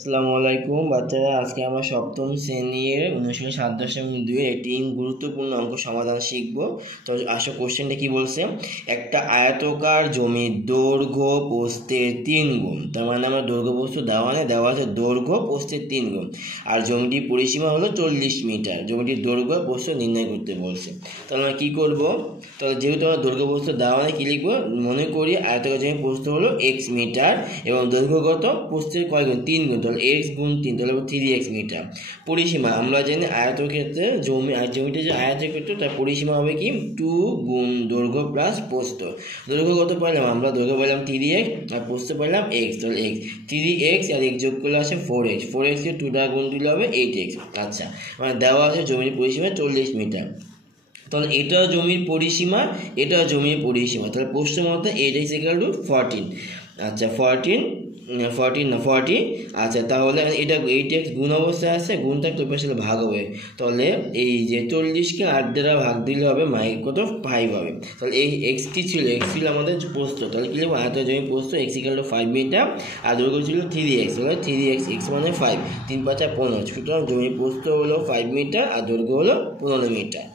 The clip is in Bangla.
আসসালামু আলাইকুম বাচ্চারা, আজকে আমরা সপ্তম শ্রেণীর অনুশীলনী 7.2 একটি গুরুত্বপূর্ণ অঙ্ক সমাধান শিখব। তো আসলে কোশ্চেনটা কি বলছে, একটা আয়তাকার জমির দৈর্ঘ্য প্রস্থের 3 গুণ, তার মানে আমরা দৈর্ঘ্য প্রস্থ দেওয়া আছে দৈর্ঘ্য প্রস্থের 3 গুণ, আর জমিটির পরিসীমা হলো 40 মিটার। জমিটির দৈর্ঘ্য প্রস্থ নির্ণয় করতে বলছে। তাহলে আমরা কী করবো, তাহলে যেহেতু আমরা দৈর্ঘ্য প্রস্থ দেওয়া নেই, কী লিখবো, মনে করি আয়তাকার জমির প্রস্থ হলো x মিটার এবং দৈর্ঘ্যগত প্রস্থের কয় গুণ, 3 গুণ, তাহলে x গুণ 3, তাহলে 3x মিটার। পরিসীমা আমরা জানি আয়তক্ষেত্রে জমিতে যে আয়তক্ষেত্র তার পরিসীমা হবে কি 2 গুণ দৈর্ঘ্য প্লাস প্রস্থ। দৈর্ঘ্য কত পাইলাম আমরা, দৈর্ঘ্য পাইলাম 3x আর প্রস্থ পাইলাম x, তাহলে x 3x আর x যোগ করলে আসে 4x, 4x কে 2 দ্বারা গুণ দিলে হবে 8x। আচ্ছা, মানে দেওয়া আছে জমির পরিসীমা 40 মিটার, তাহলে এটা জমির পরিসীমা, এটা জমির পরিসীমা, তাহলে প্রশ্ন মতো 8x = 14। আচ্ছা 40, আচ্ছা তাহলে এটা 8x গুণ অবস্থায় আছে, গুণটা তো পাশে ভাগ হবে, তাহলে এই যে 40কে 8 দ্বারা ভাগ দিলে হবে কত 5 হবে। তাহলে এই x কি ছিল, x ছিল আমাদের প্রস্থ, তাহলে কি লিখবো, আয়তাকার জমির প্রস্থ x = 5 মিটার আর দৈর্ঘ্য ছিল 3x, তাহলে 3x, x মানে 5, 3 × 5 = 15, সুতরাং জমির প্রস্থ হলো 5 মিটার আর দৈর্ঘ্য হলো 15 মিটার।